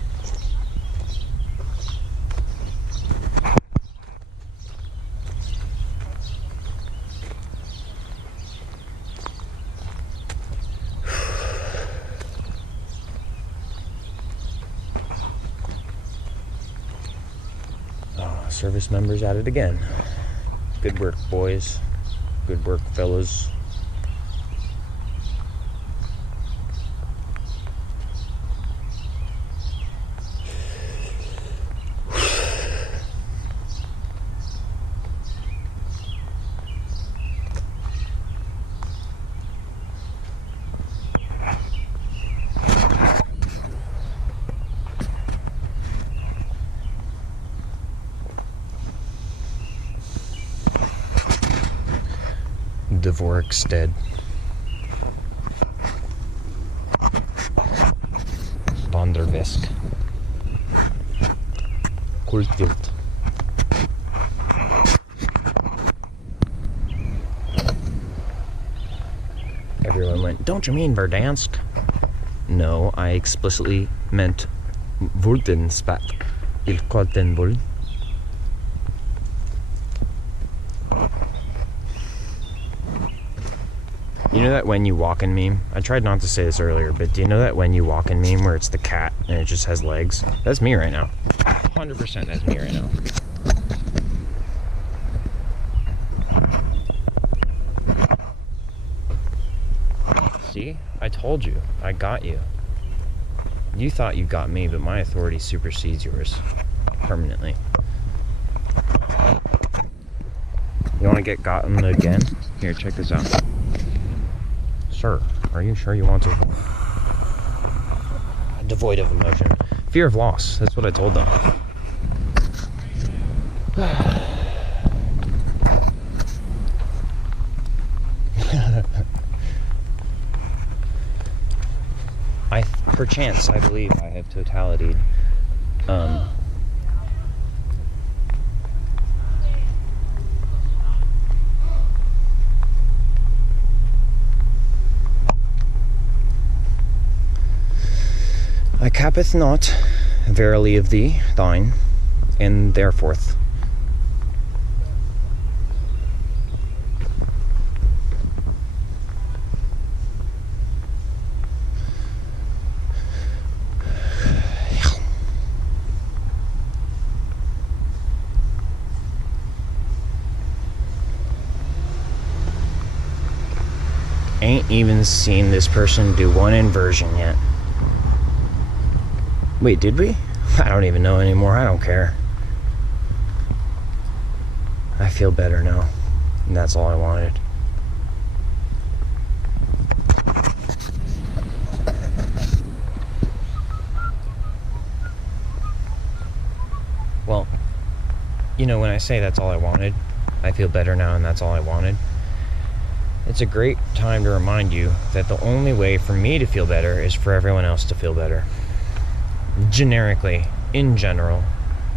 Service members at it again. Good work, boys. Good work, fellas. Dvorkstead. Bondervisk. Kultilt. Everyone went, don't you mean Verdansk? No, I explicitly meant Vultenspat. Il Koltenbull. You know that when you walk in meme? I tried not to say this earlier, but do you know that when you walk in meme where it's the cat and it just has legs? That's me right now. 100% that's me right now. See? I told you. I got you. You thought you got me, but my authority supersedes yours. Permanently. You want to get gotten again? Here, check this out. Sir, are you sure you want to? Devoid of emotion. Fear of loss. That's what I told them. Perchance, I believe I have totality. I cappeth not, verily of thee, thine, and thereforth. Ain't even seen this person do one inversion yet. Wait, did we? I don't even know anymore. I don't care. I feel better now. And that's all I wanted. Well, you know, when I say that's all I wanted, I feel better now and that's all I wanted. It's a great time to remind you that the only way for me to feel better is for everyone else to feel better. Generically, in general,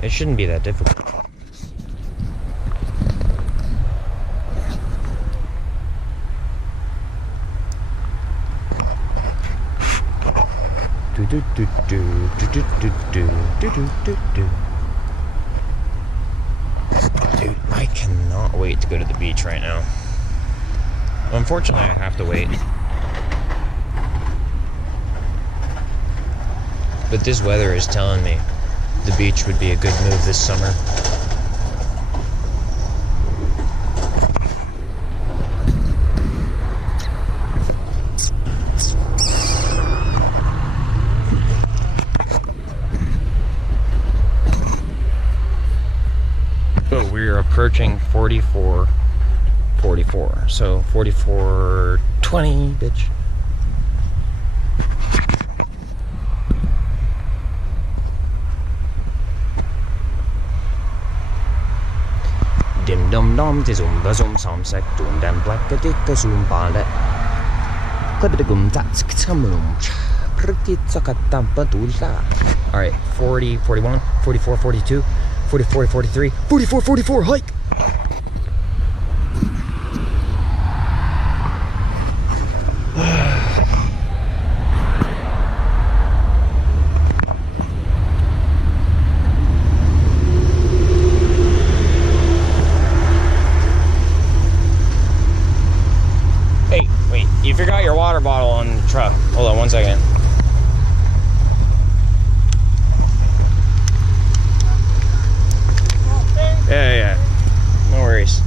it shouldn't be that difficult. Dude, I cannot wait to go to the beach right now. Unfortunately, I have to wait. But this weather is telling me the beach would be a good move this summer. So we're approaching 44. So 44:20, bitch. Dim dum dum zoom zoom som sek doom dam black a dick a zoom bale. Clippity-gum tats kamum. Pretty tsakatampa dula. Alright, 40, 41, 44, 42, 44, 43, 44, 44, hike! Hey, wait, you forgot your water bottle on the truck. Hold on 1 second. Yeah. No worries.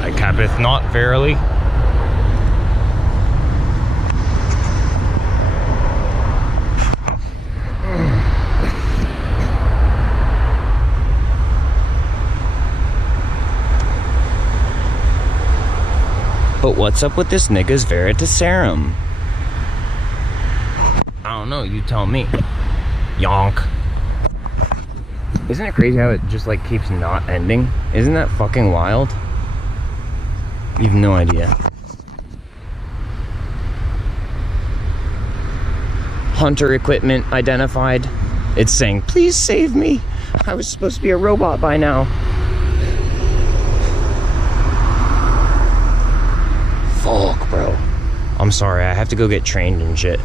I cappeth not verily. But what's up with this nigga's Veritaserum? I don't know, you tell me. Yonk. Isn't it crazy how it just like keeps not ending? Isn't that fucking wild? You have no idea. Hunter equipment identified. It's saying, please save me. I was supposed to be a robot by now. Fuck, bro. I'm sorry, I have to go get trained and shit.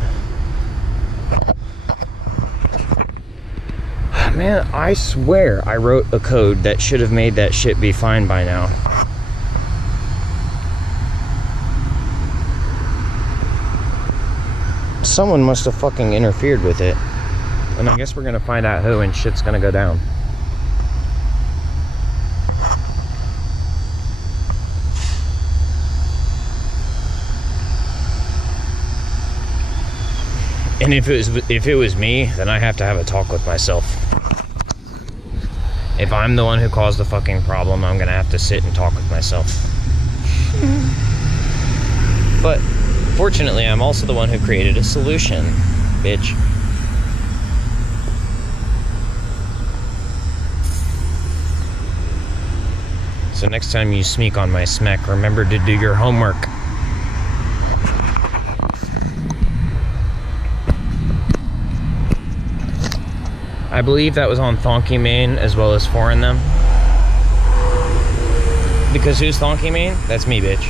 Man, I swear I wrote a code that should have made that shit be fine by now. Someone must have fucking interfered with it. And I guess we're gonna find out who and shit's gonna go down. And if it was me, then I have to have a talk with myself. If I'm the one who caused the fucking problem, I'm gonna have to sit and talk with myself. But fortunately, I'm also the one who created a solution, bitch. So next time you sneak on my smack, remember to do your homework. I believe that was on Thonky Main as well as Foreign Them. Because who's Thonky Main? That's me, bitch.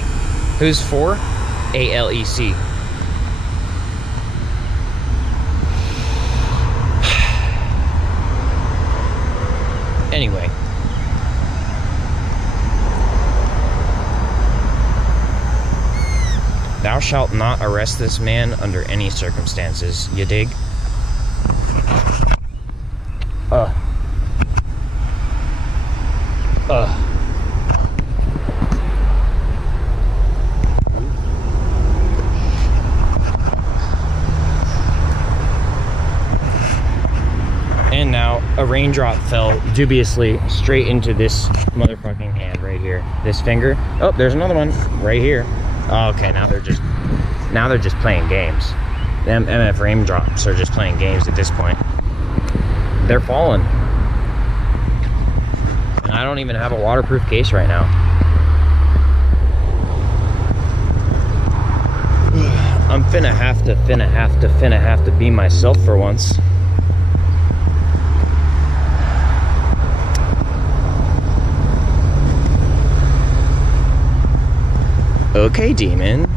Who's for? ALEC. Anyway. Thou shalt not arrest this man under any circumstances. You dig? And now a raindrop fell dubiously straight into this motherfucking hand right here. This finger. Oh, there's another one right here. Oh, okay, now they're just playing games. Them MF raindrops are just playing games at this point. They're falling. And I don't even have a waterproof case right now. I'm finna have to be myself for once. Okay, demon.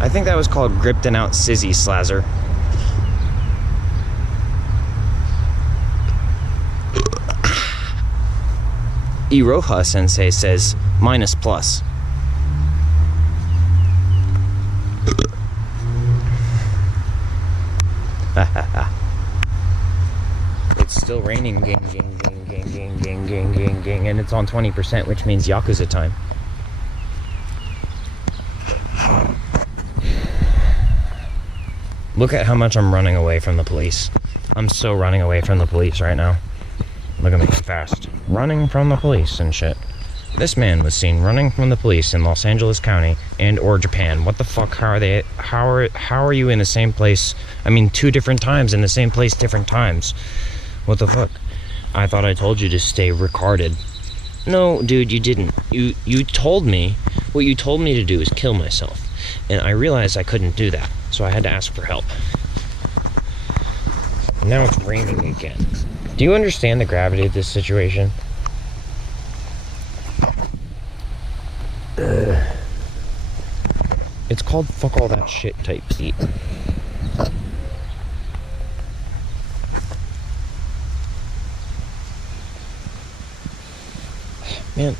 I think that was called Griptin' Out Sizzy Slazzer. Iroha Sensei says minus plus. It's still raining, gang, and it's on 20%, which means Yakuza time. Look at how much I'm running away from the police. I'm so running away from the police right now. Look at me, fast. Running from the police and shit. This man was seen running from the police in Los Angeles County and or Japan. What the fuck? How are you in the same place? I mean, 2 different times in the same place, different times. What the fuck? I thought I told you to stay recorded. No, dude, you didn't. You told me, what you told me to do is kill myself. And I realized I couldn't do that, so I had to ask for help. Now it's raining again. Do you understand the gravity of this situation? It's called fuck all that shit type beat. Man.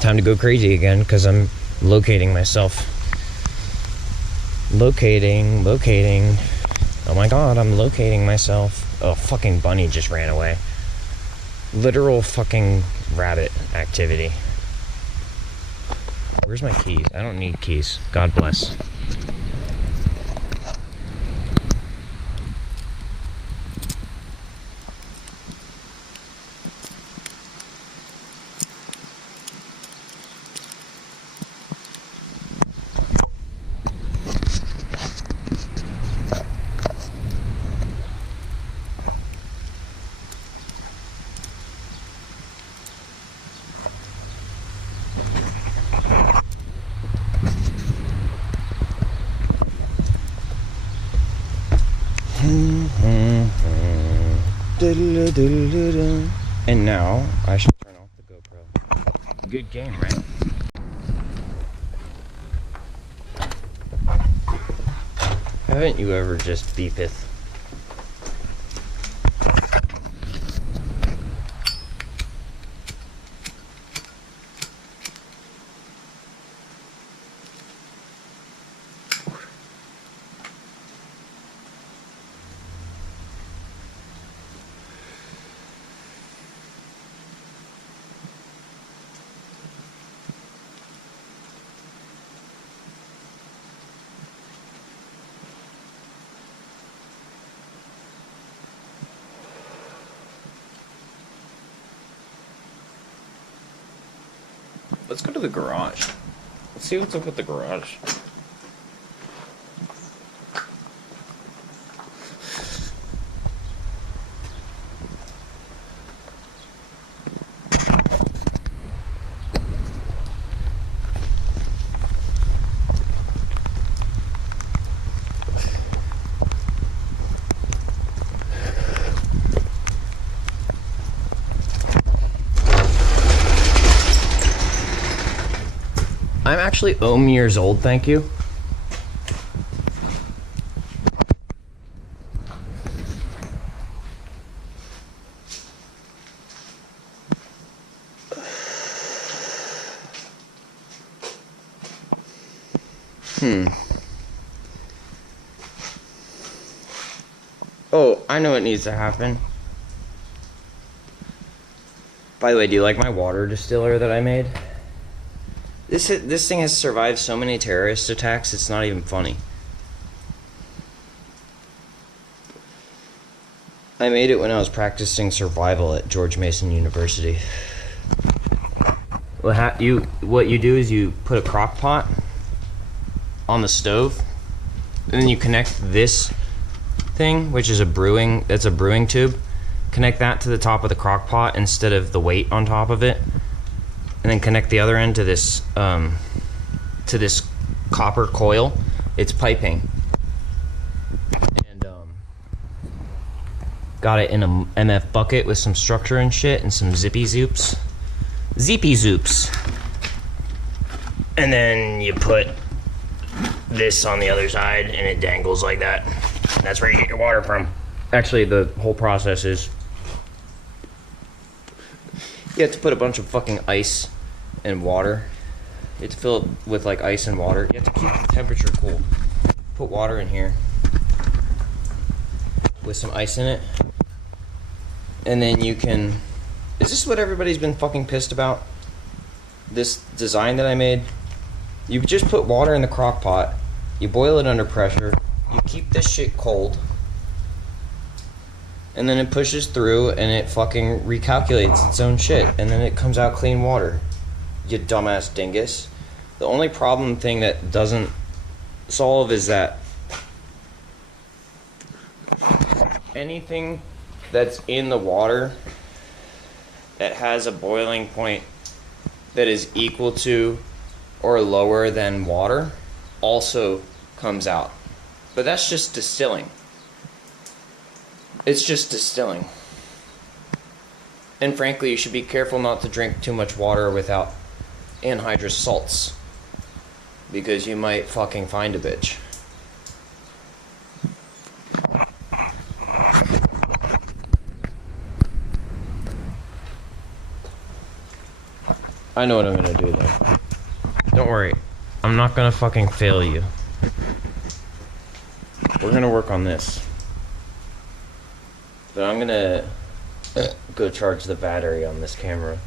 Time to go crazy again, because I'm locating myself. Locating. Oh my god, I'm locating myself. Oh, fucking bunny just ran away. Literal fucking rabbit activity. Where's my keys? I don't need keys. God bless. And now I should turn off the GoPro. Good game, right? Haven't you ever just beepeth? Let's go to the garage. Let's see what's up with the garage. I'm actually years old, thank you. Oh, I know what needs to happen. By the way, do you like my water distiller that I made? This thing has survived so many terrorist attacks, it's not even funny. I made it when I was practicing survival at George Mason University. What you do is you put a crock pot on the stove, and then you connect this thing, which is a brewing tube, connect that to the top of the crock pot instead of the weight on top of it, and then connect the other end to this copper coil. It's piping, and got it in a MF bucket with some structure and shit and some zippy zoops, and then you put this on the other side and it dangles like that. That's where you get your water from. Actually, the whole process is you have to put a bunch of fucking ice and water. You have to fill it with like ice and water. You have to keep the temperature cool. Put water in here with some ice in it, and then you can... Is this what everybody's been fucking pissed about? This design that I made? You just put water in the crock pot, you boil it under pressure, you keep this shit cold, and then it pushes through and it fucking recalculates its own shit, and then it comes out clean water. You dumbass dingus. The only thing that doesn't solve is that anything that's in the water that has a boiling point that is equal to or lower than water also comes out. But that's just distilling. It's just distilling. And frankly, you should be careful not to drink too much water without anhydrous salts, because you might fucking find a bitch. I know what I'm gonna do though. Don't worry. I'm not gonna fucking fail you. We're gonna work on this. But I'm gonna go charge the battery on this camera.